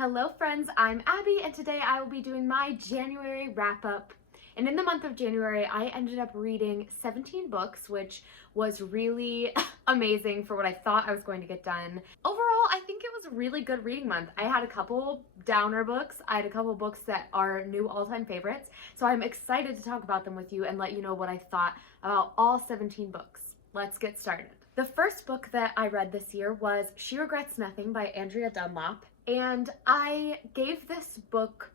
Hello friends, I'm Abby and today I will be doing my January wrap-up. And in the month of January, I ended up reading 17 books, which was really amazing for what I thought I was going to get done. Overall, I think it was a really good reading month. I had a couple downer books. I had a couple books that are new all-time favorites. So I'm excited to talk about them with you and let you know what I thought about all 17 books. Let's get started. The first book that I read this year was She Regrets Nothing by Andrea Dunlop. And I gave this book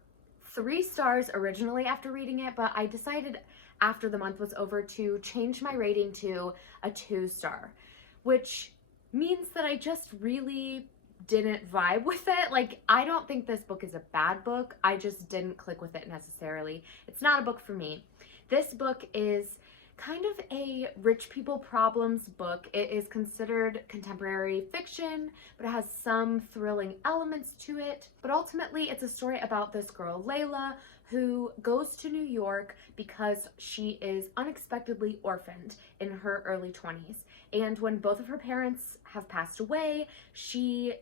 3 stars originally after reading it, but I decided after the month was over to change my rating to a 2-star, which means that I just really didn't vibe with it. Like, I don't think this book is a bad book. I just didn't click with it necessarily. It's not a book for me. This book is kind of a rich people problems book. It is considered contemporary fiction, but it has some thrilling elements to it. But ultimately, it's a story about this girl, Layla, who goes to New York because she is unexpectedly orphaned in her early 20s. And when both of her parents have passed away, she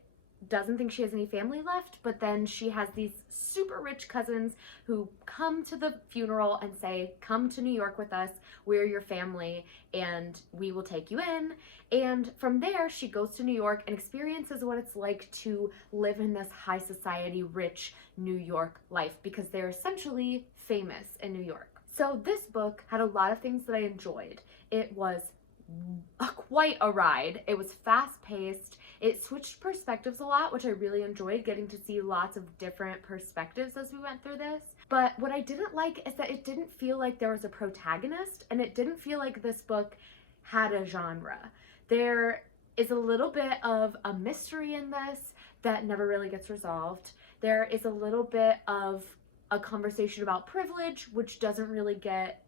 doesn't think she has any family left, but then she has these super rich cousins who come to the funeral and say, come to New York with us, we're your family, and we will take you in. And from there, she goes to New York and experiences what it's like to live in this high society, rich New York life, because they're essentially famous in New York. So this book had a lot of things that I enjoyed. It was quite a ride. It was fast-paced. It switched perspectives a lot, which I really enjoyed, getting to see lots of different perspectives as we went through this. But what I didn't like is that it didn't feel like there was a protagonist, and it didn't feel like this book had a genre. There is a little bit of a mystery in this that never really gets resolved. There is a little bit of a conversation about privilege, which doesn't really get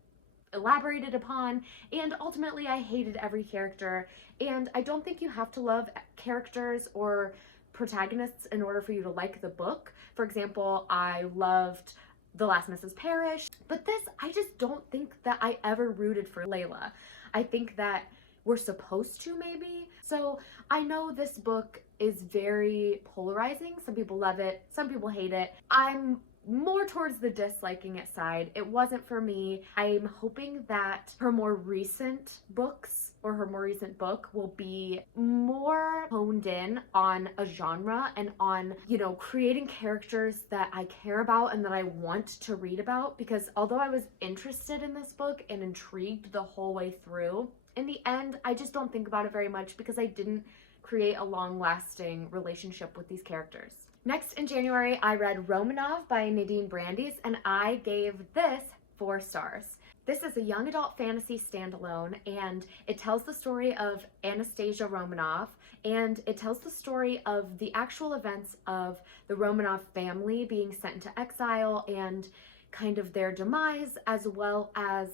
elaborated upon, and ultimately I hated every character. And I don't think you have to love characters or protagonists in order for you to like the book. For example, I loved The Last Mrs. Parrish, but this, I just don't think that I ever rooted for Layla. I think that we're supposed to, maybe. So I know this book is very polarizing. Some people love it, some people hate it. I'm more towards the disliking it side. It wasn't for me. I'm hoping that her more recent books or her more recent book will be more honed in on a genre and on, you know, creating characters that I care about and that I want to read about. Because although I was interested in this book and intrigued the whole way through, in the end, I just don't think about it very much because I didn't create a long-lasting relationship with these characters. Next in January, I read Romanov by Nadine Brandeis, and I gave this 4 stars. This is a young adult fantasy standalone, and it tells the story of Anastasia Romanov, and it tells the story of the actual events of the Romanov family being sent into exile and kind of their demise, as well as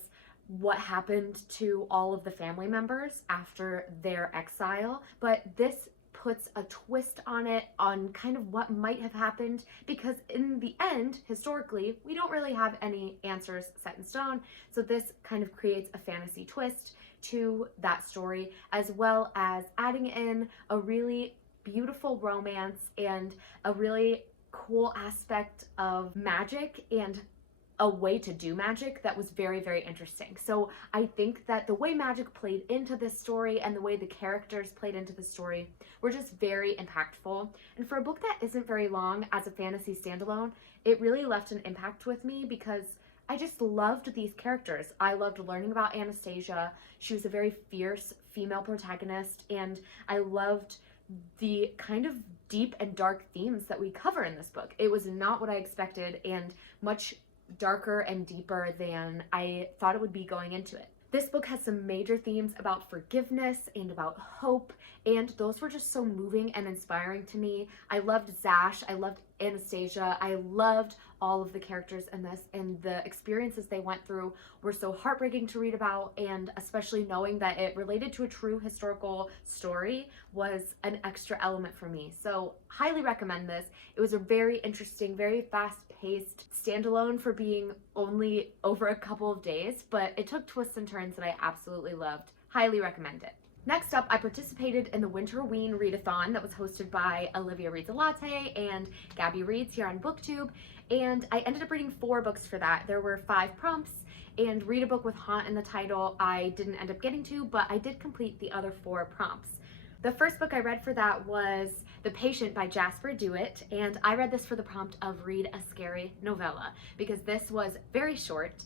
what happened to all of the family members after their exile. But this puts a twist on it, on kind of what might have happened, because in the end, historically, we don't really have any answers set in stone. So this kind of creates a fantasy twist to that story, as well as adding in a really beautiful romance and a really cool aspect of magic and a way to do magic that was very, very interesting. So I think that the way magic played into this story and the way the characters played into the story were just very impactful. And for a book that isn't very long as a fantasy standalone, it really left an impact with me because I just loved these characters. I loved learning about Anastasia. She was a very fierce female protagonist, and I loved the kind of deep and dark themes that we cover in this book. It was not what I expected, and much darker and deeper than I thought it would be going into it. This book has some major themes about forgiveness and about hope, and those were just so moving and inspiring to me. I loved Zash, I loved Anastasia, I loved all of the characters in this, and the experiences they went through were so heartbreaking to read about, and especially knowing that it related to a true historical story was an extra element for me. So highly recommend this. It was a very interesting, very fast-paced standalone for being only over a couple of days, but it took twists and turns that I absolutely loved. Highly recommend it. Next up, I participated in the Winter Ween Readathon that was hosted by Olivia Reads a Latte and Gabby Reads here on BookTube, and I ended up reading 4 books for that. There were 5 prompts, and read a book with haunt in the title I didn't end up getting to, but I did complete the other 4 prompts. The first book I read for that was The Patient by Jasper Dewitt, and I read this for the prompt of read a scary novella because this was very short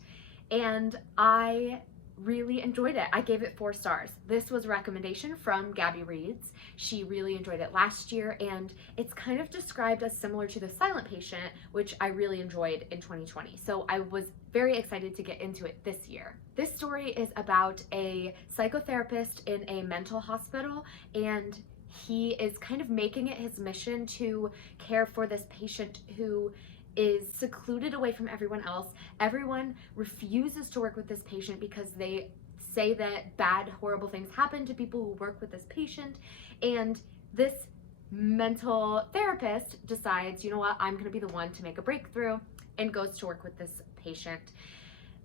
and I really enjoyed it. I gave it 4 stars. This was a recommendation from Gabby Reads. She really enjoyed it last year, and it's kind of described as similar to The Silent Patient, which I really enjoyed in 2020. So I was very excited to get into it this year. This story is about a psychotherapist in a mental hospital, and he is kind of making it his mission to care for this patient who is secluded away from everyone else. Everyone refuses to work with this patient because they say that bad, horrible things happen to people who work with this patient. And this mental therapist decides, you know what, I'm gonna be the one to make a breakthrough, and goes to work with this patient.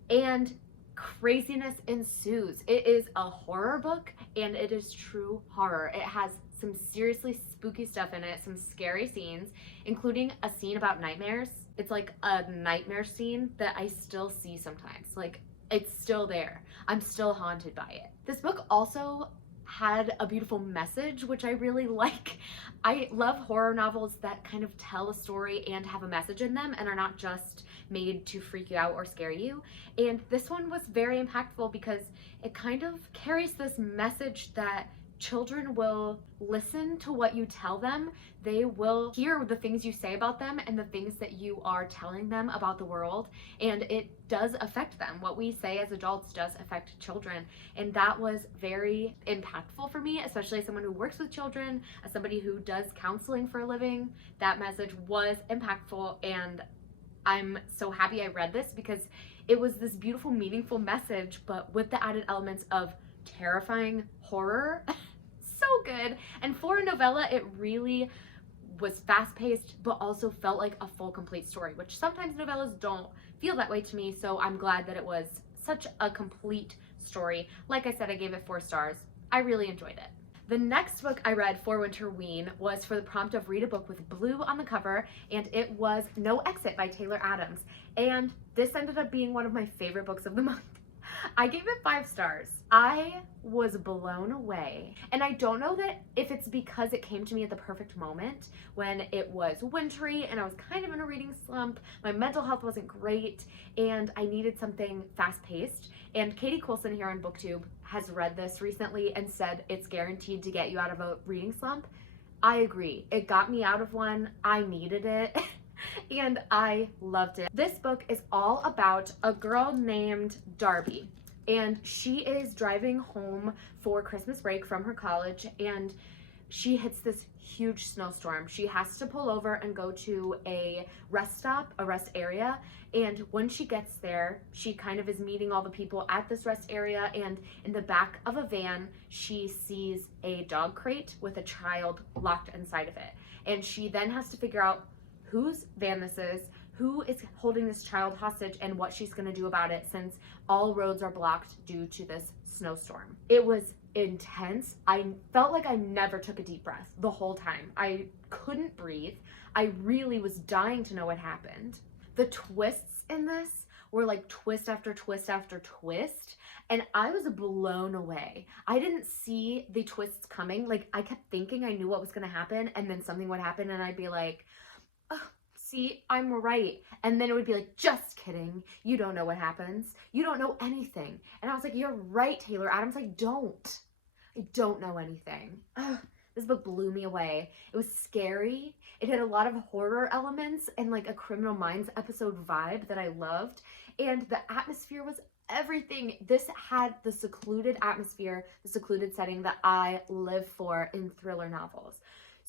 And craziness ensues. It is a horror book, and it is true horror. It has some seriously spooky stuff in it, some scary scenes, including a scene about nightmares. It's like a nightmare scene that I still see sometimes. Like, it's still there. I'm still haunted by it. This book also had a beautiful message, which I really like. I love horror novels that kind of tell a story and have a message in them and are not just made to freak you out or scare you. And this one was very impactful because it kind of carries this message that children will listen to what you tell them. They will hear the things you say about them and the things that you are telling them about the world, and it does affect them. What we say as adults does affect children, and that was very impactful for me, especially as someone who works with children, as somebody who does counseling for a living. That message was impactful, and I'm so happy I read this because it was this beautiful, meaningful message, but with the added elements of terrifying horror. So good. And for a novella, it really was fast-paced, but also felt like a full, complete story, which sometimes novellas don't feel that way to me, so I'm glad that it was such a complete story. Like I said, I gave it 4 stars. I really enjoyed it. The next book I read for Winter Ween was for the prompt of read a book with blue on the cover, and it was No Exit by Taylor Adams. And this ended up being one of my favorite books of the month. I gave it 5 stars. I was blown away. And I don't know that if it's because it came to me at the perfect moment when it was wintry and I was kind of in a reading slump, my mental health wasn't great, and I needed something fast-paced. And Katie Coulson here on BookTube has read this recently and said it's guaranteed to get you out of a reading slump. I agree. It got me out of one. I needed it. And I loved it. This book is all about a girl named Darby, and she is driving home for Christmas break from her college, and she hits this huge snowstorm. She has to pull over and go to a rest stop, a rest area, and when she gets there, she kind of is meeting all the people at this rest area, and in the back of a van, she sees a dog crate with a child locked inside of it. And she then has to figure out whose van this is, who is holding this child hostage, and what she's gonna do about it since all roads are blocked due to this snowstorm. It was intense. I felt like I never took a deep breath the whole time. I couldn't breathe. I really was dying to know what happened. The twists in this were like twist after twist after twist, and I was blown away. I didn't see the twists coming. Like, I kept thinking I knew what was gonna happen, and then something would happen and I'd be like, oh, see, I'm right. And then it would be like, just kidding. You don't know what happens. You don't know anything. And I was like, you're right, Taylor Adams. I don't know anything. Ugh, this book blew me away. It was scary. It had a lot of horror elements and like a Criminal Minds episode vibe that I loved. And the atmosphere was everything. This had the secluded atmosphere, the secluded setting that I live for in thriller novels.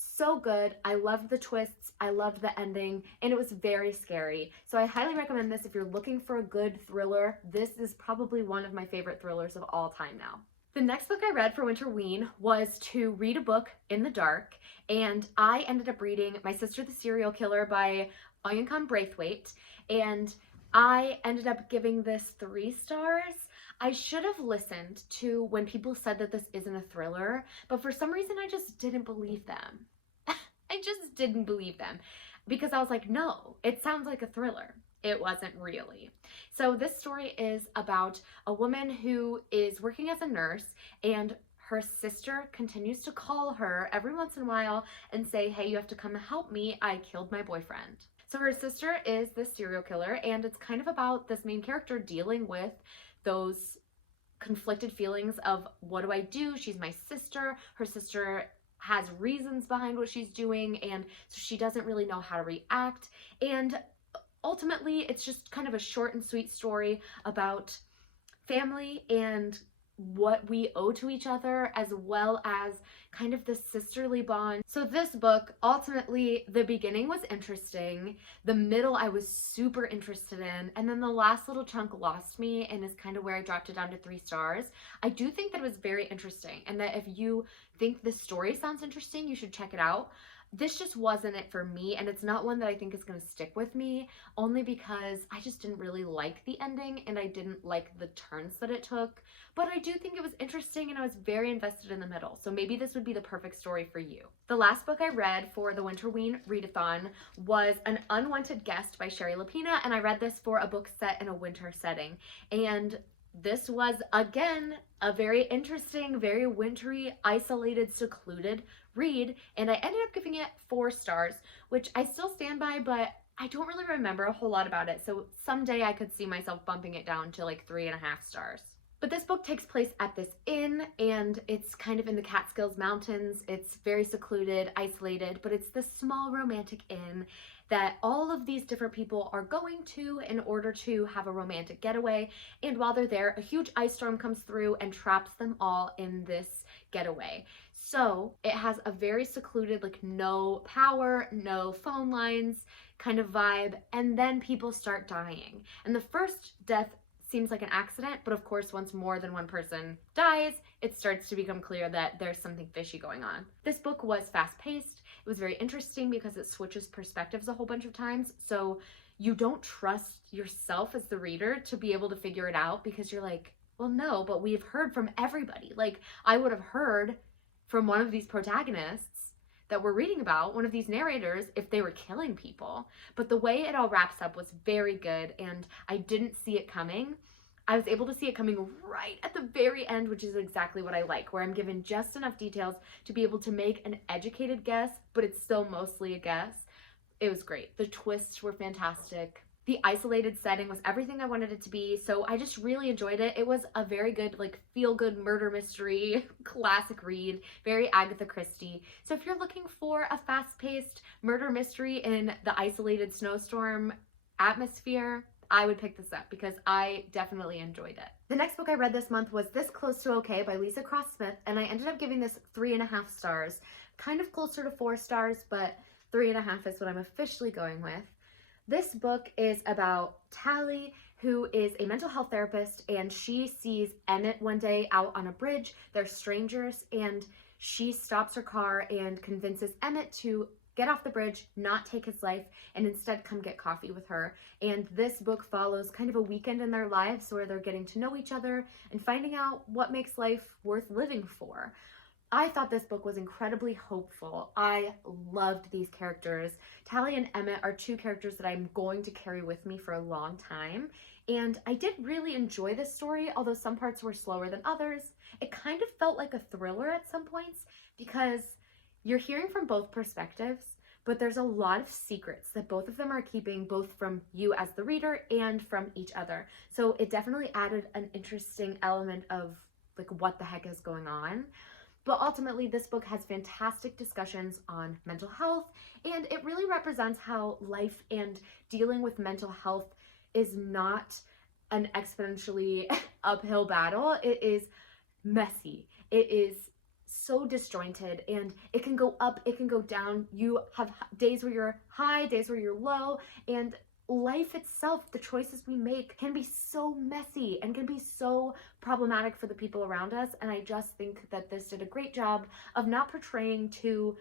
So good. I loved the twists. I loved the ending, and it was very scary. So I highly recommend this if you're looking for a good thriller. This is probably one of my favorite thrillers of all time now. The next book I read for Winter Ween was to read a book in the dark, and I ended up reading My Sister the Serial Killer by Oyinkan Braithwaite, and I ended up giving this 3 stars. I should have listened to when people said that this isn't a thriller, but for some reason I just didn't believe them. I just didn't believe them because I was like, no, it sounds like a thriller. It wasn't really. So this story is about a woman who is working as a nurse, and her sister continues to call her every once in a while and say, hey, you have to come help me. I killed my boyfriend. So her sister is this serial killer, and it's kind of about this main character dealing with those conflicted feelings of, what do I do? She's my sister. Her sister has reasons behind what she's doing, and so she doesn't really know how to react. And ultimately, it's just kind of a short and sweet story about family and what we owe to each other, as well as kind of the sisterly bond. So this book, ultimately, the beginning was interesting, the middle I was super interested in, and then the last little chunk lost me and is kind of where I dropped it down to 3 stars. I do think that it was very interesting, and that if you think the story sounds interesting, you should check it out. This just wasn't it for me, and it's not one that I think is going to stick with me, only because I just didn't really like the ending, and I didn't like the turns that it took. But I do think it was interesting, and I was very invested in the middle, so maybe this would be the perfect story for you. The last book I read for the Winterween Readathon was An Unwanted Guest by Sherry Lapina, and I read this for a book set in a winter setting. And this was, again, a very interesting, very wintry, isolated, secluded read, and I ended up giving it 4 stars, which I still stand by, but I don't really remember a whole lot about it, so someday I could see myself bumping it down to like 3.5 stars. But this book takes place at this inn, and it's kind of in the Catskills Mountains. It's very secluded, isolated, but it's this small romantic inn that all of these different people are going to in order to have a romantic getaway. And while they're there, a huge ice storm comes through and traps them all in this getaway. So it has a very secluded, like no power, no phone lines kind of vibe, and then people start dying. And the first death seems like an accident, but of course, once more than one person dies, it starts to become clear that there's something fishy going on. This book was fast-paced. It was very interesting because it switches perspectives a whole bunch of times, so you don't trust yourself as the reader to be able to figure it out, because you're like, well, no, but we've heard from everybody. Like, I would have heard from one of these protagonists that we're reading about, one of these narrators, if they were killing people. But the way it all wraps up was very good, and I didn't see it coming. I was able to see it coming right at the very end, which is exactly what I like, where I'm given just enough details to be able to make an educated guess, but it's still mostly a guess. It was great. The twists were fantastic. The isolated setting was everything I wanted it to be, so I just really enjoyed it. It was a very good, like, feel-good murder mystery, classic read, very Agatha Christie. So if you're looking for a fast-paced murder mystery in the isolated snowstorm atmosphere, I would pick this up because I definitely enjoyed it. The next book I read this month was This Close to Okay by Lisa Cross Smith, and I ended up giving this 3.5 stars. Kind of closer to 4 stars, but 3.5 is what I'm officially going with. This book is about Tally, who is a mental health therapist, and she sees Emmett one day out on a bridge. They're strangers, and she stops her car and convinces Emmett to get off the bridge, not take his life, and instead come get coffee with her. And this book follows kind of a weekend in their lives where they're getting to know each other and finding out what makes life worth living for. I thought this book was incredibly hopeful. I loved these characters. Tally and Emmett are 2 characters that I'm going to carry with me for a long time. And I did really enjoy this story, although some parts were slower than others. It kind of felt like a thriller at some points because you're hearing from both perspectives, but there's a lot of secrets that both of them are keeping, both from you as the reader and from each other. So it definitely added an interesting element of like what the heck is going on. But ultimately, this book has fantastic discussions on mental health, and it really represents how life and dealing with mental health is not an exponentially uphill battle. It is messy. It is so disjointed, and it can go up, it can go down. You have days where you're high, days where you're low, and life itself, the choices we make, can be so messy and can be so problematic for the people around us. And I just think that this did a great job of not portraying 2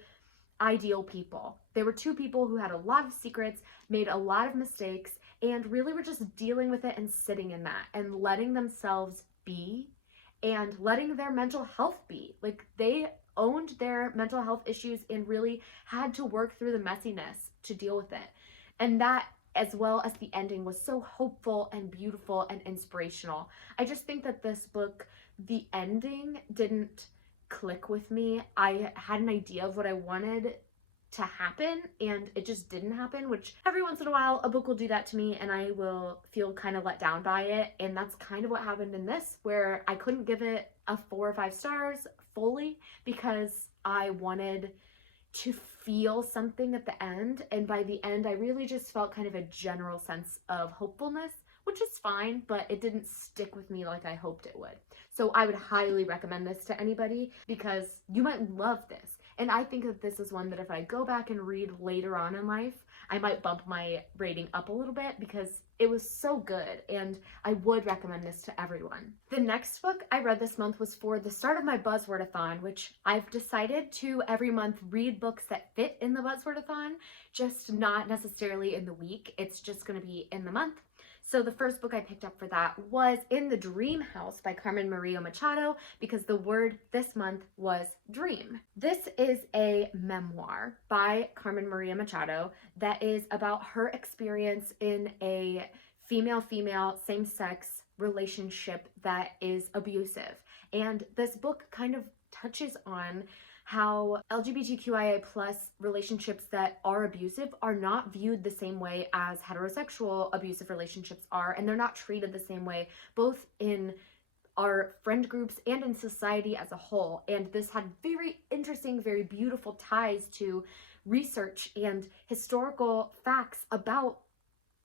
ideal people. They were 2 people who had a lot of secrets, made a lot of mistakes, and really were just dealing with it and sitting in that and letting themselves be and letting their mental health be. Like, they owned their mental health issues and really had to work through the messiness to deal with it. And that, as well as the ending, was so hopeful and beautiful and inspirational. I just think that this book, the ending didn't click with me. I had an idea of what I wanted to happen and it just didn't happen, which every once in a while a book will do that to me and I will feel kind of let down by it. And that's kind of what happened in this, where I couldn't give it a 4 or 5 stars fully because I wanted to feel something at the end, and by the end I really just felt kind of a general sense of hopefulness, which is fine, but it didn't stick with me like I hoped it would. So I would highly recommend this to anybody because you might love this. And I think that this is one that if I go back and read later on in life, I might bump my rating up a little bit because it was so good and I would recommend this to everyone. The next book I read this month was for the start of my Buzzwordathon, which I've decided to every month read books that fit in the Buzzwordathon, just not necessarily in the week. It's just going to be in the month. So the first book I picked up for that was In the Dream House by Carmen Maria Machado, because the word this month was dream. This is a memoir by Carmen Maria Machado that is about her experience in a female-female same-sex relationship that is abusive. And this book kind of touches on how LGBTQIA+ relationships that are abusive are not viewed the same way as heterosexual abusive relationships are, and they're not treated the same way, both in our friend groups and in society as a whole. And this had very interesting, very beautiful ties to research and historical facts about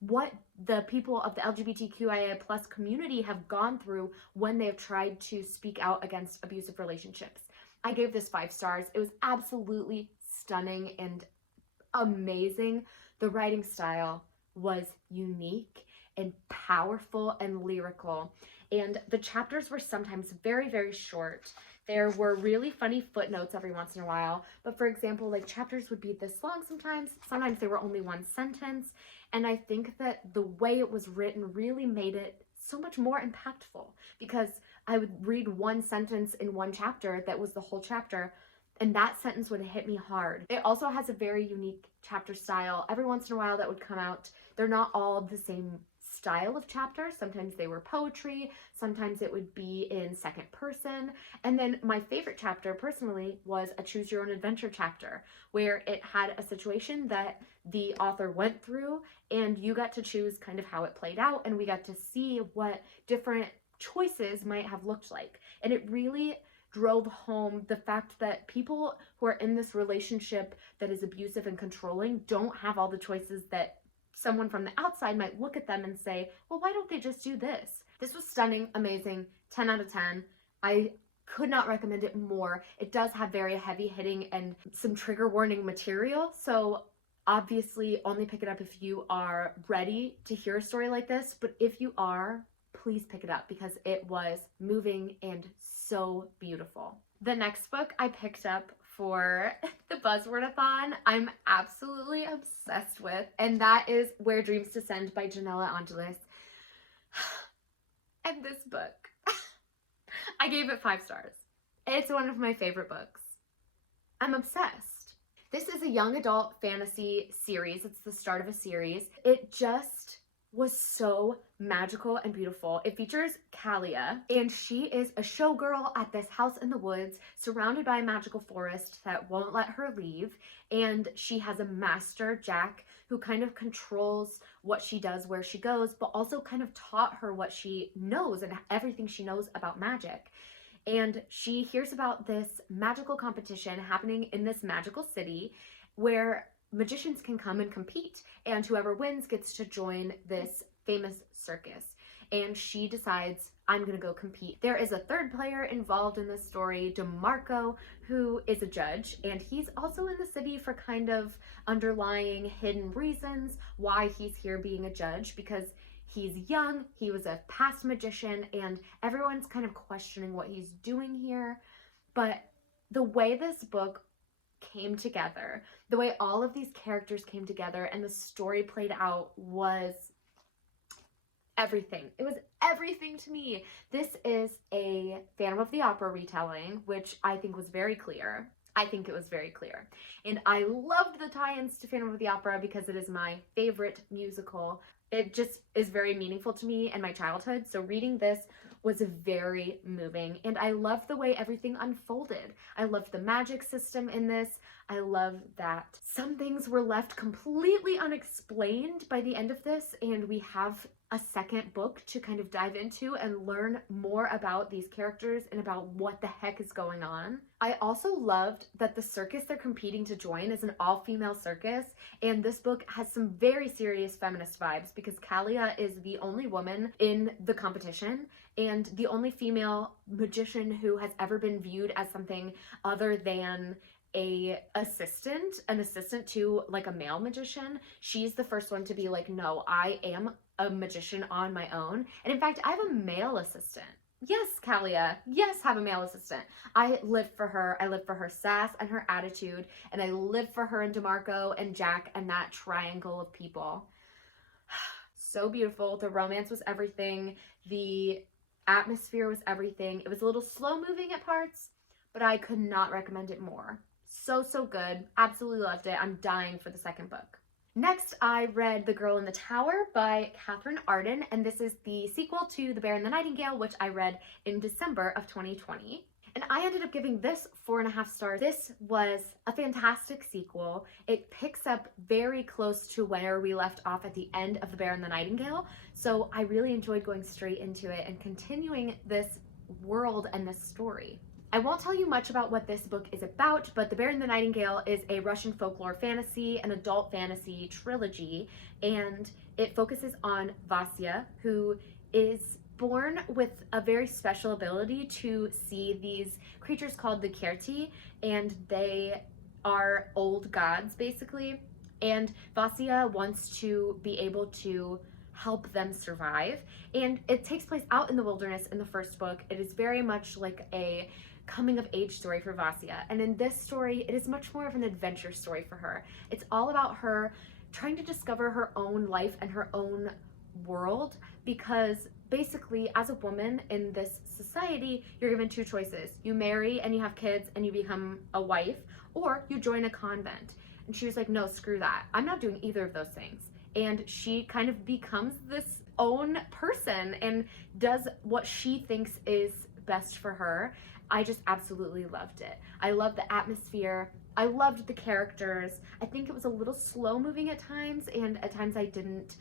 what the people of the LGBTQIA+ community have gone through when they have tried to speak out against abusive relationships. I gave this 5 stars. It was absolutely stunning and amazing. The writing style was unique and powerful and lyrical. And the chapters were sometimes very, very short. There were really funny footnotes every once in a while. But for example, like, chapters would be this long sometimes. Sometimes they were only 1 sentence. And I think that the way it was written really made it so much more impactful, because I would read 1 sentence in 1 chapter that was the whole chapter, and that sentence would hit me hard. It also has a very unique chapter style. Every once in a while that would come out. They're not all the same style of chapter. Sometimes they were poetry, sometimes it would be in second person. And then my favorite chapter personally was a choose your own adventure chapter, where it had a situation that the author went through and you got to choose kind of how it played out, and we got to see what different choices might have looked like. And it really drove home the fact that people who are in this relationship that is abusive and controlling don't have all the choices that someone from the outside might look at them and say, well, why don't they just do this? This was stunning, amazing, 10 out of 10. I could not recommend it more. It does have very heavy hitting and some trigger warning material, so obviously only pick it up if you are ready to hear a story like this. But if you are, please pick it up because it was moving and so beautiful. The next book I picked up for the Buzzwordathon I'm absolutely obsessed with, and that is Where Dreams Descend by Janella Angelis. And this book, I gave it 5 stars. It's one of my favorite books. I'm obsessed. This is a young adult fantasy series. It's the start of a series. It just was so magical and beautiful. It features Kalia, and she is a showgirl at this house in the woods surrounded by a magical forest that won't let her leave. And she has a master, Jack, who kind of controls what she does, where she goes, but also kind of taught her what she knows and everything she knows about magic. And she hears about this magical competition happening in this magical city where magicians can come and compete, and whoever wins gets to join this famous circus. And she decides, I'm gonna go compete. There is a third player involved in this story, DeMarco, who is a judge, and he's also in the city for kind of underlying hidden reasons why he's here being a judge, because he's young, he was a past magician, and everyone's kind of questioning what he's doing here. But the way this book came together, the way all of these characters came together and the story played out was everything. It was everything to me. This is a Phantom of the Opera retelling, which I think was very clear. I think it was very clear. And I loved the tie-ins to Phantom of the Opera because it is my favorite musical. It just is very meaningful to me and my childhood. So reading this was very moving, and I loved the way everything unfolded. I loved the magic system in this. I love that some things were left completely unexplained by the end of this, and we have a second book to kind of dive into and learn more about these characters and about what the heck is going on. I also loved that the circus they're competing to join is an all-female circus, and this book has some very serious feminist vibes because Kalia is the only woman in the competition and the only female magician who has ever been viewed as something other than an assistant to like a male magician. She's the first one to be like, no, I am a magician on my own. And in fact, I have a male assistant. Yes, Kalia. Yes, have a male assistant. I live for her. I live for her sass and her attitude. And I live for her and DeMarco and Jack and that triangle of people. So beautiful. The romance was everything. The atmosphere was everything. It was a little slow moving at parts, but I could not recommend it more. So good. Absolutely loved it. I'm dying for the second book. Next, I read The Girl in the Tower by Catherine Arden, and this is the sequel to The Bear and the Nightingale, which I read in December of 2020. And I ended up giving this 4.5 stars. This was a fantastic sequel. It picks up very close to where we left off at the end of The Bear and the Nightingale, so I really enjoyed going straight into it and continuing this world and this story. I won't tell you much about what this book is about, but The Bear and the Nightingale is a Russian folklore fantasy, an adult fantasy trilogy, and it focuses on Vasya, who is born with a very special ability to see these creatures called the Kirti, and they are old gods, basically, and Vasya wants to be able to help them survive, and it takes place out in the wilderness in the first book. It is very much like a coming of age story for Vasya, and in this story it is much more of an adventure story for her. It's all about her trying to discover her own life and her own world, because basically as a woman in this society you're given two choices. You marry and you have kids and you become a wife, or you join a convent. And she was like, no, screw that, I'm not doing either of those things. And she kind of becomes this own person and does what she thinks is best for her. I just absolutely loved it. I loved the atmosphere. I loved the characters. I think it was a little slow moving at times, and at times I didn't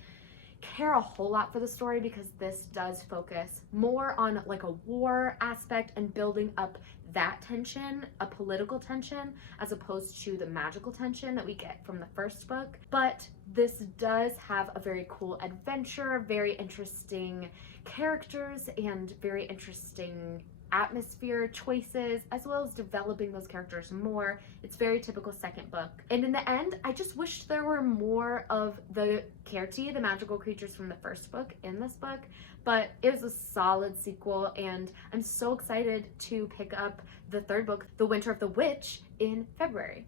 care a whole lot for the story because this does focus more on like a war aspect and building up that tension, a political tension, as opposed to the magical tension that we get from the first book. But this does have a very cool adventure, very interesting characters, and very interesting atmosphere choices, as well as developing those characters more. It's very typical second book. And in the end, I just wished there were more of the Kirti, the magical creatures from the first book, in this book, but it was a solid sequel, and I'm so excited to pick up the third book, The Winter of the Witch, in February.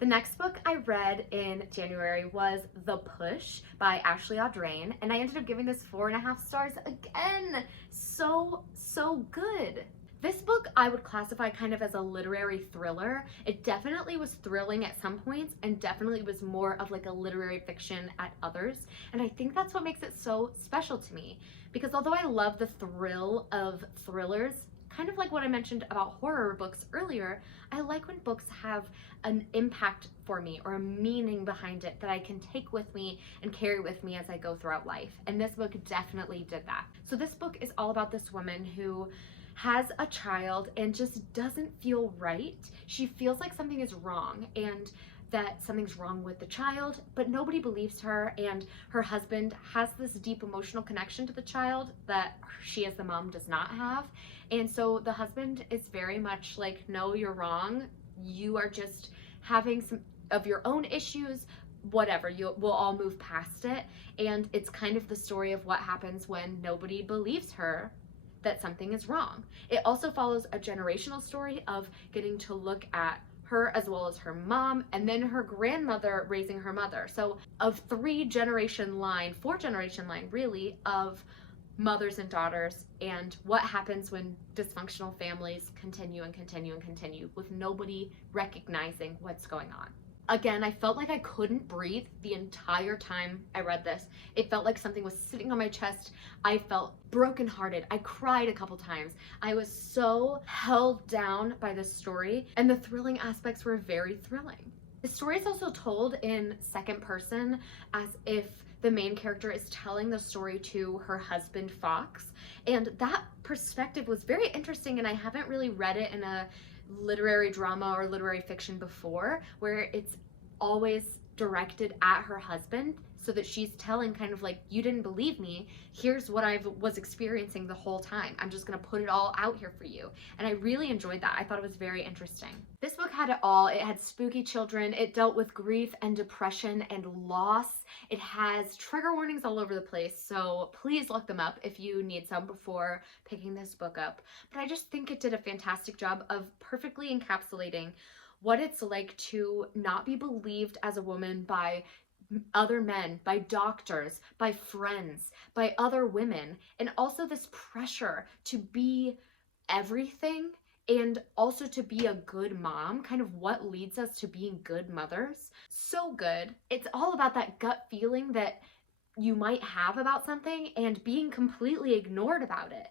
The next book I read in January was The Push by Ashley Audrain, and I ended up giving this 4.5 stars again. So good. This book I would classify kind of as a literary thriller. It definitely was thrilling at some points and definitely was more of like a literary fiction at others. And I think that's what makes it so special to me, because although I love the thrill of thrillers, kind of like what I mentioned about horror books earlier, I like when books have an impact for me or a meaning behind it that I can take with me and carry with me as I go throughout life. And this book definitely did that. So this book is all about this woman who has a child and just doesn't feel right. She feels like something is wrong and that something's wrong with the child, but nobody believes her, and her husband has this deep emotional connection to the child that she as the mom does not have. And so the husband is very much like, no, you're wrong. You are just having some of your own issues, whatever, we'll all move past it. And it's kind of the story of what happens when nobody believes her that something is wrong. It also follows a generational story of getting to look at her as well as her mom and then her grandmother raising her mother. So of 4 generation line really, of mothers and daughters, and what happens when dysfunctional families continue and continue and continue with nobody recognizing what's going on. Again, I felt like I couldn't breathe the entire time I read this. It felt like something was sitting on my chest. I felt brokenhearted. I cried a couple times. I was so held down by this story, and the thrilling aspects were very thrilling. The story is also told in second person, as if the main character is telling the story to her husband, Fox. And that perspective was very interesting, and I haven't really read it in a literary drama or literary fiction before, where it's always directed at her husband, so that she's telling kind of like, you didn't believe me, here's what I was experiencing the whole time, I'm just gonna put it all out here for you. And I really enjoyed that. I thought it was very interesting. This book had it all. It had spooky children, it dealt with grief and depression and loss, it has trigger warnings all over the place, so please look them up if you need some before picking this book up. But I just think it did a fantastic job of perfectly encapsulating what it's like to not be believed as a woman by other men, by doctors, by friends, by other women, and also this pressure to be everything and also to be a good mom, kind of what leads us to being good mothers. So good. It's all about that gut feeling that you might have about something and being completely ignored about it.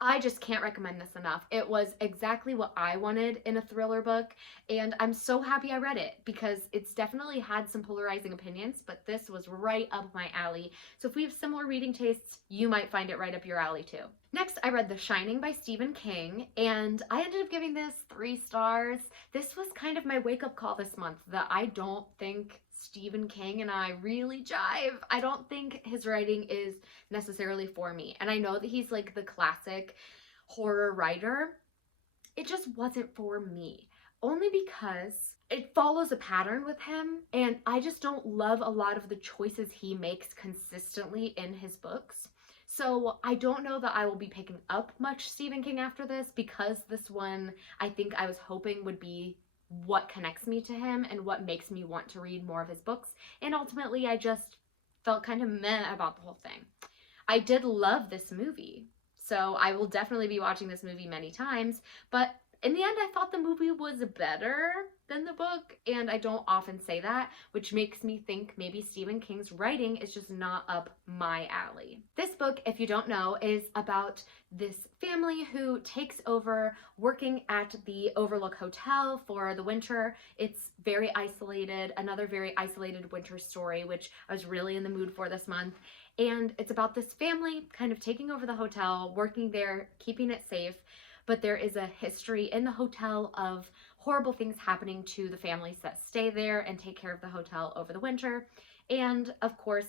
I just can't recommend this enough. It was exactly what I wanted in a thriller book, and I'm so happy I read it because it's definitely had some polarizing opinions, but this was right up my alley. So if we have similar reading tastes, you might find it right up your alley too. Next, I read The Shining by Stephen King, and I ended up giving this 3 stars. This was kind of my wake-up call this month that I don't think Stephen King and I really jive. I don't think his writing is necessarily for me. And I know that he's like the classic horror writer. It just wasn't for me. Only because it follows a pattern with him, and I just don't love a lot of the choices he makes consistently in his books. So I don't know that I will be picking up much Stephen King after this, because this one I think I was hoping would be what connects me to him and what makes me want to read more of his books. And ultimately I just felt kind of meh about the whole thing. I did love this movie, so I will definitely be watching this movie many times, but in the end I thought the movie was better than the book, and I don't often say that, which makes me think maybe Stephen King's writing is just not up my alley. This book, if you don't know, is about this family who takes over working at the Overlook Hotel for the winter. It's very isolated, another very isolated winter story, which I was really in the mood for this month. And it's about this family kind of taking over the hotel, working there, keeping it safe, but there is a history in the hotel of horrible things happening to the families that stay there and take care of the hotel over the winter. And of course,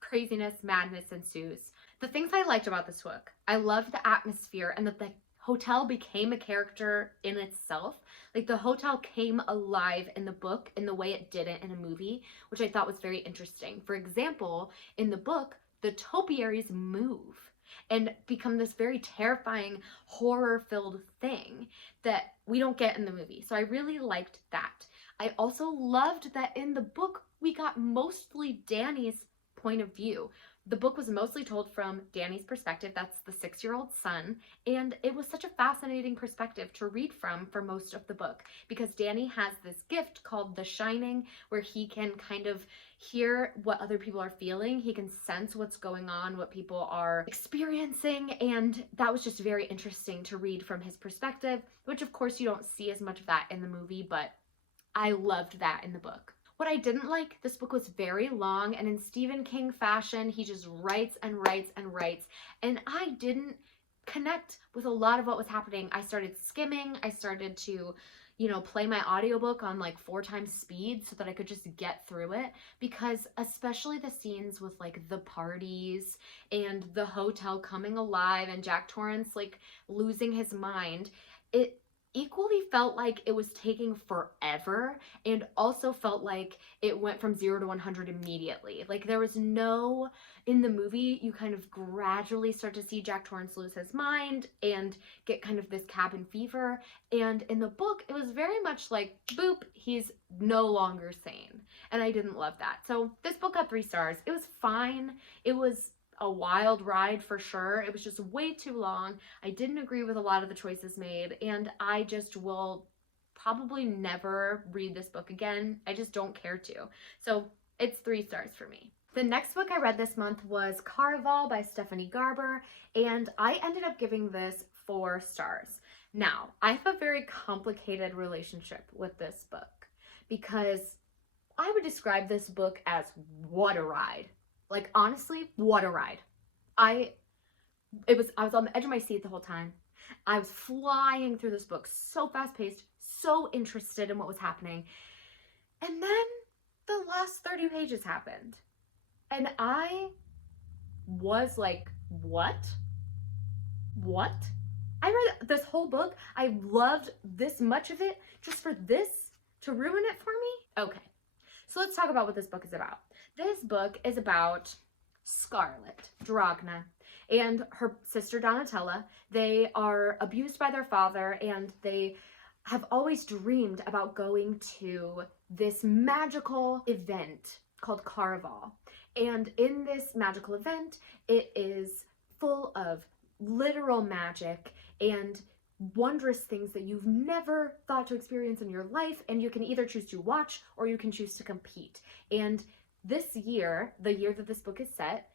craziness, madness ensues. The things I liked about this book, I loved the atmosphere and that the hotel became a character in itself. Like the hotel came alive in the book in the way it didn't in a movie, which I thought was very interesting. For example, in the book, the topiaries move and become this very terrifying, horror-filled thing that we don't get in the movie. So I really liked that. I also loved that in the book, we got mostly Danny's point of view. The book was mostly told from Danny's perspective, that's the 6-year-old son, and it was such a fascinating perspective to read from for most of the book, because Danny has this gift called The Shining, where he can kind of hear what other people are feeling, he can sense what's going on, what people are experiencing, and that was just very interesting to read from his perspective, which of course you don't see as much of that in the movie, but I loved that in the book. What I didn't like, this book was very long, and in Stephen King fashion, he just writes and writes and writes, and I didn't connect with a lot of what was happening. I started skimming, I started to, play my audiobook on like 4 times speed so that I could just get through it, because especially the scenes with like the parties and the hotel coming alive and Jack Torrance like losing his mind, it equally felt like it was taking forever, and also felt like it went from 0 to 100 immediately. Like there was no, in the movie, you kind of gradually start to see Jack Torrance lose his mind and get kind of this cabin fever. And in the book, it was very much like, boop, he's no longer sane. And I didn't love that. So this book got 3 stars. It was fine. It was a wild ride for sure. It was just way too long. I didn't agree with a lot of the choices made, and I just will probably never read this book again. I just don't care to. So it's 3 stars for me. The next book I read this month was Caraval by Stephanie Garber, and I ended up giving this 4 stars. Now, I have a very complicated relationship with this book because I would describe this book as what a ride. Like, honestly, what a ride. I was on the edge of my seat the whole time. I was flying through this book, so fast-paced, so interested in what was happening. And then the last 30 pages happened. And I was like, what? What? I read this whole book. I loved this much of it just for this to ruin it for me? Okay. So let's talk about what this book is about. This book is about Scarlett Dragna and her sister Donatella. They are abused by their father, and they have always dreamed about going to this magical event called Caraval. And in this magical event, it is full of literal magic and wondrous things that you've never thought to experience in your life, and you can either choose to watch or you can choose to compete. And this year, the year that this book is set,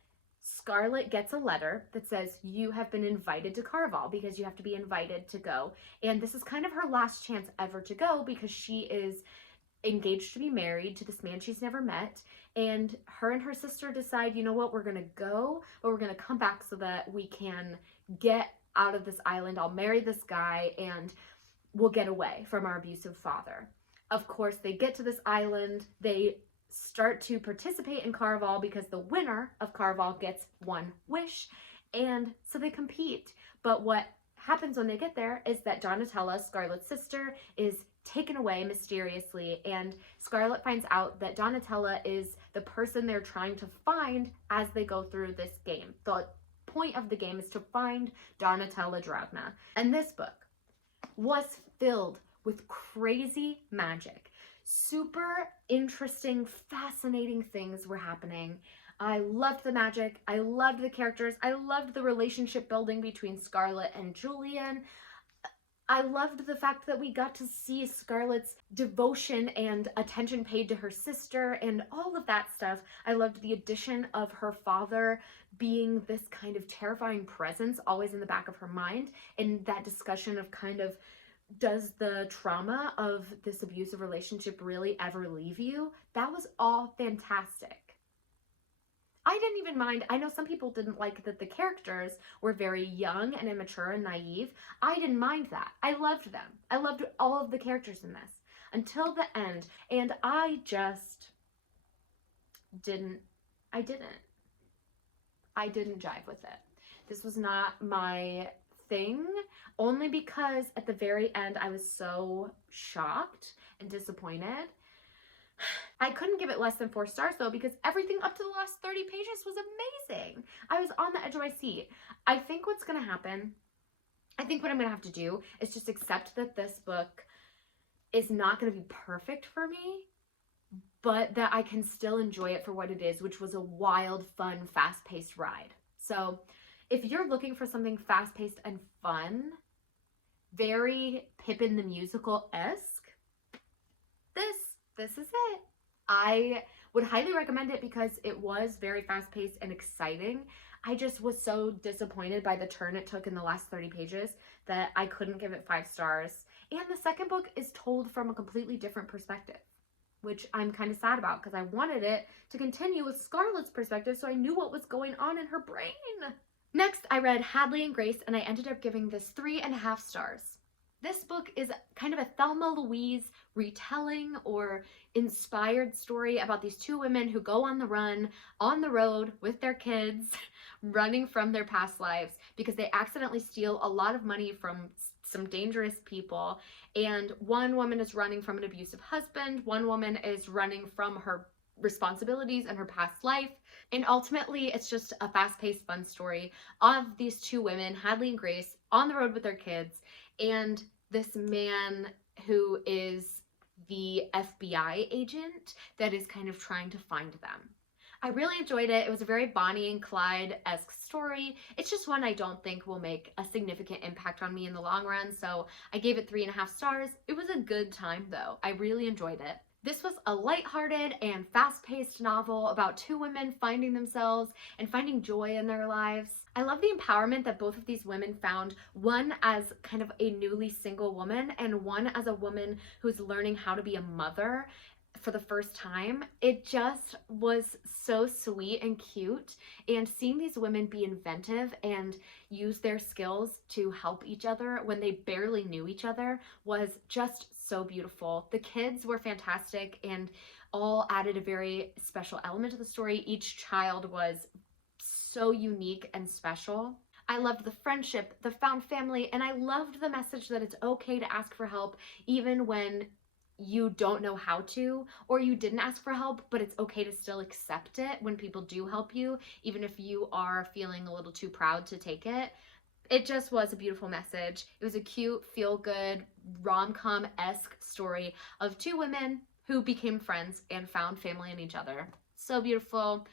Scarlett gets a letter that says you have been invited to Caraval because you have to be invited to go. And this is kind of her last chance ever to go because she is engaged to be married to this man she's never met. And her sister decide, you know what, we're gonna go, but we're gonna come back so that we can get out of this island. I'll marry this guy and we'll get away from our abusive father. Of course, they get to this island. They start to participate in Caraval because the winner of Caraval gets one wish, and so they compete. But what happens when they get there is that Donatella, Scarlett's sister, is taken away mysteriously, and Scarlett finds out that Donatella is the person they're trying to find as they go through this game. The point of the game is to find Donatella Dragna. And this book was filled with crazy magic. Super interesting, fascinating things were happening. I loved the magic. I loved the characters. I loved the relationship building between Scarlett and Julian. I loved the fact that we got to see Scarlett's devotion and attention paid to her sister and all of that stuff. I loved the addition of her father being this kind of terrifying presence always in the back of her mind, and that discussion of kind of, does the trauma of this abusive relationship really ever leave you? That was all fantastic. I didn't even mind. I know some people didn't like that the characters were very young and immature and naive. I didn't mind that. I loved them. I loved all of the characters in this until the end. And I just didn't jive with it. This was not my thing, only because at the very end I was so shocked and disappointed. I couldn't give it less than 4 stars though, because everything up to the last 30 pages was amazing. I was on the edge of my seat. I think what's gonna happen, I think what I'm gonna have to do is just accept that this book is not gonna be perfect for me, but that I can still enjoy it for what it is, which was a wild, fun, fast-paced ride. So if you're looking for something fast-paced and fun, very Pippin the Musical-esque, this is it. I would highly recommend it because it was very fast-paced and exciting. I just was so disappointed by the turn it took in the last 30 pages that I couldn't give it 5 stars. And the second book is told from a completely different perspective, which I'm kind of sad about because I wanted it to continue with Scarlett's perspective so I knew what was going on in her brain. Next, I read Hadley and Grace, and I ended up giving this 3.5 stars. This book is kind of a Thelma Louise retelling or inspired story about these 2 women who go on the run, on the road with their kids, running from their past lives because they accidentally steal a lot of money from some dangerous people. And one woman is running from an abusive husband, one woman is running from her responsibilities and her past life. And ultimately, it's just a fast-paced, fun story of these 2 women, Hadley and Grace, on the road with their kids, and this man who is the FBI agent that is kind of trying to find them. I really enjoyed it. It was a very Bonnie and Clyde-esque story. It's just one I don't think will make a significant impact on me in the long run, so I gave it 3.5 stars. It was a good time though. I really enjoyed it. This was a lighthearted and fast-paced novel about two women finding themselves and finding joy in their lives. I love the empowerment that both of these women found, one as kind of a newly single woman and one as a woman who's learning how to be a mother for the first time. It just was so sweet and cute, and seeing these women be inventive and use their skills to help each other when they barely knew each other was just so beautiful. The kids were fantastic and all added a very special element to the story. Each child was so unique and special. I loved the friendship, the found family, and I loved the message that it's okay to ask for help even when you don't know how to, or you didn't ask for help, but it's okay to still accept it when people do help you, even if you are feeling a little too proud to take it. It just was a beautiful message. It was a cute, feel-good, rom-com-esque story of two women who became friends and found family in each other. So beautiful.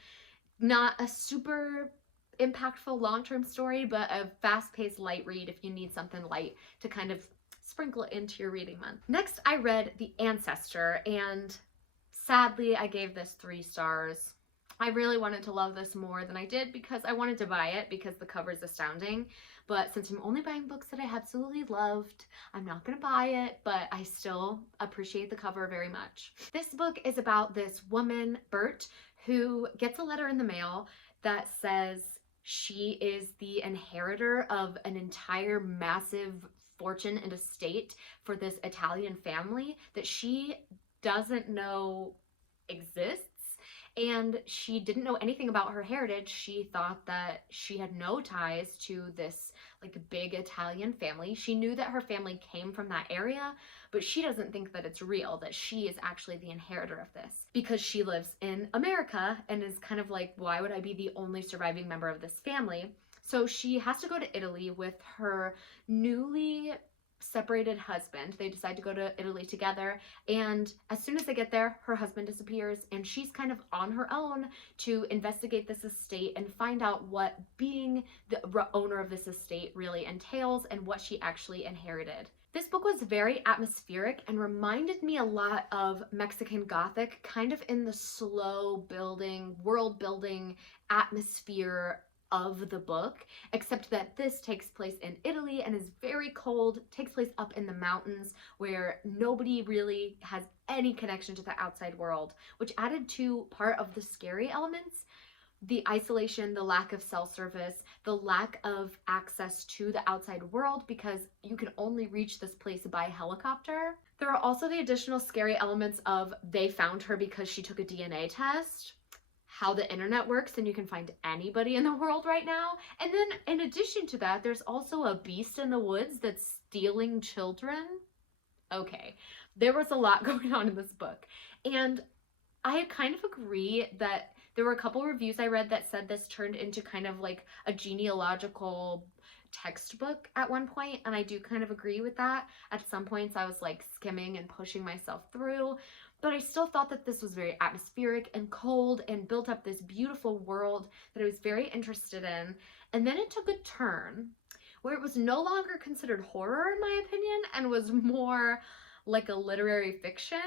Not a super impactful long-term story, but a fast-paced light read if you need something light to kind of sprinkle it into your reading month. Next, I read The Ancestor, and sadly, I gave this 3 stars. I really wanted to love this more than I did because I wanted to buy it because the cover is astounding. But since I'm only buying books that I absolutely loved, I'm not gonna buy it, but I still appreciate the cover very much. This book is about this woman, Bert, who gets a letter in the mail that says she is the inheritor of an entire massive fortune and estate for this Italian family that she doesn't know exists. And she didn't know anything about her heritage. She thought that she had no ties to this like big Italian family. She knew that her family came from that area, but she doesn't think that it's real, that she is actually the inheritor of this because she lives in America and is kind of like, why would I be the only surviving member of this family? So she has to go to Italy with her newly separated husband. They decide to go to Italy together, and as soon as they get there, her husband disappears, and she's kind of on her own to investigate this estate and find out what being the owner of this estate really entails and what she actually inherited. This book was very atmospheric and reminded me a lot of Mexican Gothic, kind of in the slow building, world building atmosphere of the book, except that this takes place in Italy and is very cold, takes place up in the mountains where nobody really has any connection to the outside world, which added to part of the scary elements. The isolation, the lack of cell service, the lack of access to the outside world because you can only reach this place by helicopter. There are also the additional scary elements of they found her because she took a DNA test, how the internet works and you can find anybody in the world right now. And then in addition to that, there's also a beast in the woods that's stealing children. Okay, there was a lot going on in this book. And I kind of agree that there were a couple reviews I read that said this turned into kind of like a genealogical textbook at one point, and I do kind of agree with that. At some points I was like skimming and pushing myself through, but I still thought that this was very atmospheric and cold and built up this beautiful world that I was very interested in. And then it took a turn where it was no longer considered horror in my opinion and was more like a literary fiction.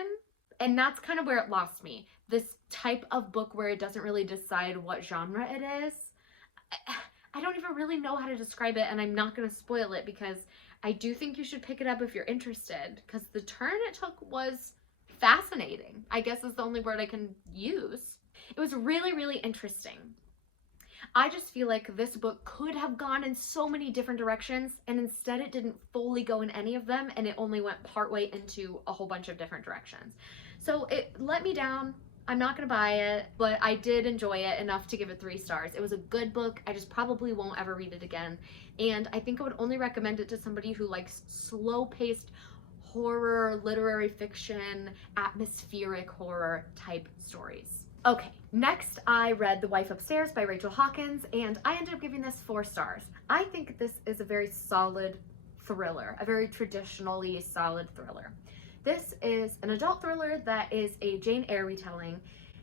And that's kind of where it lost me. This type of book where it doesn't really decide what genre it is. I don't even really know how to describe it, and I'm not going to spoil it because I do think you should pick it up if you're interested, because the turn it took was fascinating, I guess is the only word I can use. It was really, really interesting. I just feel like this book could have gone in so many different directions, and instead it didn't fully go in any of them, and it only went partway into a whole bunch of different directions. So it let me down. I'm not gonna buy it, but I did enjoy it enough to give it 3 stars. It was a good book. I just probably won't ever read it again. And I think I would only recommend it to somebody who likes slow-paced horror, literary fiction, atmospheric horror type stories. Okay, next I read The Wife Upstairs by Rachel Hawkins, and I ended up giving this 4 stars. I think this is a very solid thriller, a very traditionally solid thriller. This is an adult thriller that is a Jane Eyre retelling,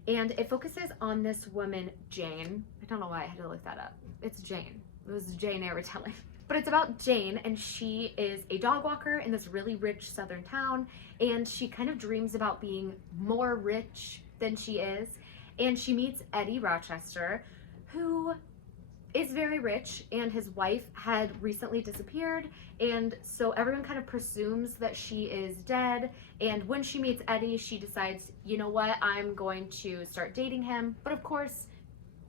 And it focuses on this woman, Jane. I don't know why I had to look that up. It's Jane. It was Jane Eyre retelling. But it's about Jane, and she is a dog walker in this really rich southern town, and she kind of dreams about being more rich than she is. And she meets Eddie Rochester, who is very rich, and his wife had recently disappeared, and so everyone kind of presumes that she is dead. And when she meets Eddie, she decides, you know what, I'm going to start dating him. But of course,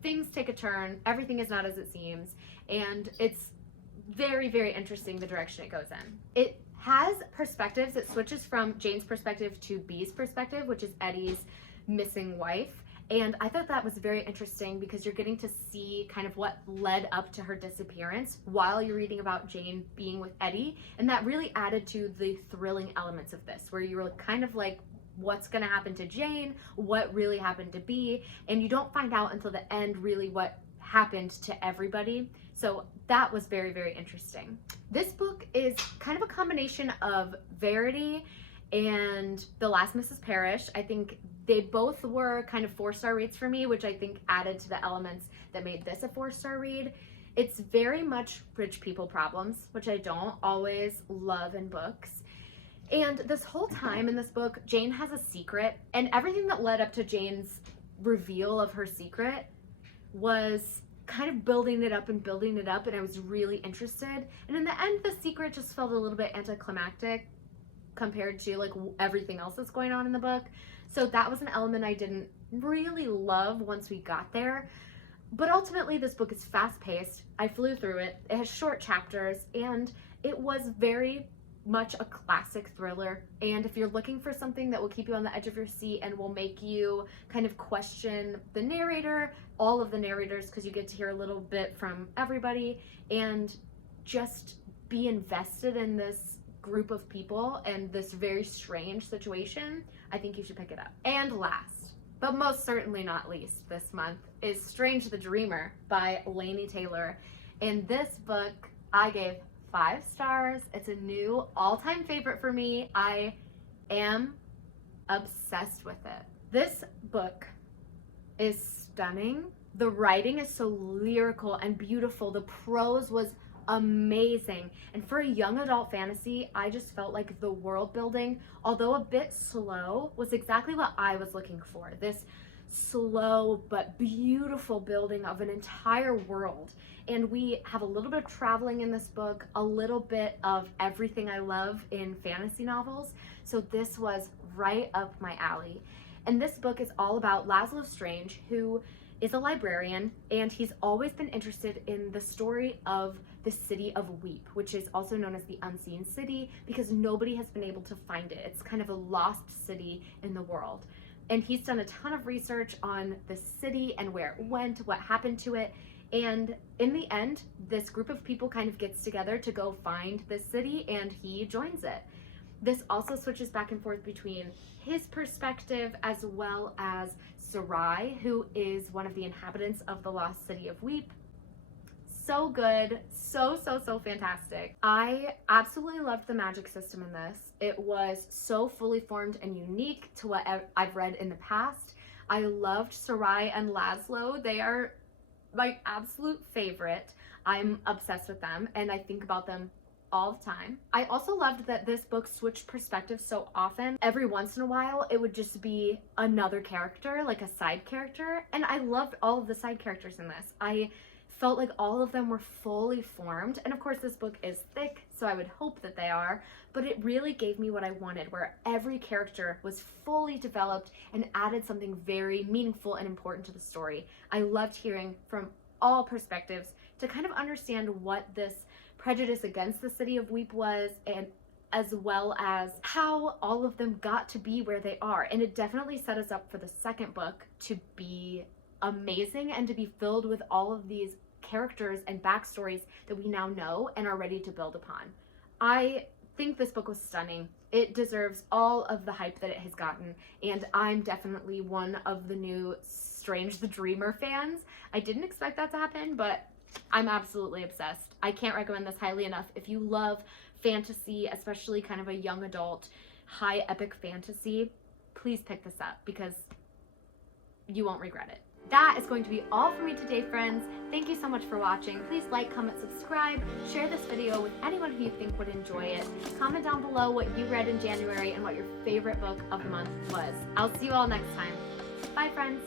things take a turn. Everything is not as it seems, and it's very, very interesting the direction it goes in. It has perspectives. It switches from Jane's perspective to B's perspective, which is Eddie's missing wife. And I thought that was very interesting because you're getting to see kind of what led up to her disappearance while you're reading about Jane being with Eddie. And that really added to the thrilling elements of this, where you were kind of like, what's gonna happen to Jane? What really happened to B? And you don't find out until the end really what happened to everybody. So that was very, very interesting. This book is kind of a combination of Verity and The Last Mrs. Parrish. I think they both were kind of 4-star reads for me, which I think added to the elements that made this a 4-star read. It's very much rich people problems, which I don't always love in books. And this whole time in this book, Jane has a secret, and everything that led up to Jane's reveal of her secret was kind of building it up, and I was really interested. And in the end, the secret just felt a little bit anticlimactic compared to like everything else that's going on in the book. So that was an element I didn't really love once we got there. But ultimately, this book is fast-paced. I flew through it. It has short chapters, and it was very much a classic thriller. And if you're looking for something that will keep you on the edge of your seat and will make you kind of question the narrator, all of the narrators, because you get to hear a little bit from everybody, and just be invested in this group of people and this very strange situation, I think you should pick it up. And last, but most certainly not least this month, is Strange the Dreamer by Laini Taylor. And this book I gave 5 stars. It's a new all-time favorite for me. I am obsessed with it. This book is stunning. The writing is so lyrical and beautiful. The prose was amazing. And for a young adult fantasy, I just felt like the world building, although a bit slow, was exactly what I was looking for. This slow but beautiful building of an entire world. And we have a little bit of traveling in this book, a little bit of everything I love in fantasy novels. So this was right up my alley. And this book is all about Laszlo Strange, who is a librarian, and he's always been interested in the story of the city of Weep, which is also known as the Unseen City, because nobody has been able to find it. It's kind of a lost city in the world. And he's done a ton of research on the city and where it went, what happened to it. And in the end, this group of people kind of gets together to go find this city, and he joins it. This also switches back and forth between his perspective as well as Sarai, who is one of the inhabitants of the lost city of Weep. So good, so fantastic. I absolutely loved the magic system in this. It was so fully formed and unique to what I've read in the past. I loved Sarai and Laszlo. They are my absolute favorite. I'm obsessed with them, and I think about them all the time. I also loved that this book switched perspectives so often. Every once in a while, it would just be another character, like a side character, and I loved all of the side characters in this. I felt like all of them were fully formed, and of course this book is thick, so I would hope that they are, but it really gave me what I wanted, where every character was fully developed and added something very meaningful and important to the story. I loved hearing from all perspectives to kind of understand what this prejudice against the city of Weep was, and as well as how all of them got to be where they are. And it definitely set us up for the second book to be amazing and to be filled with all of these characters and backstories that we now know and are ready to build upon. I think this book was stunning. It deserves all of the hype that it has gotten, and I'm definitely one of the new Strange the Dreamer fans. I didn't expect that to happen, but I'm absolutely obsessed. I can't recommend this highly enough. If you love fantasy, especially kind of a young adult, high epic fantasy, please pick this up because you won't regret it. That is going to be all for me today, friends. Thank you so much for watching. Please like, comment, subscribe, share this video with anyone who you think would enjoy it. Comment down below what you read in January and what your favorite book of the month was. I'll see you all next time. Bye, friends.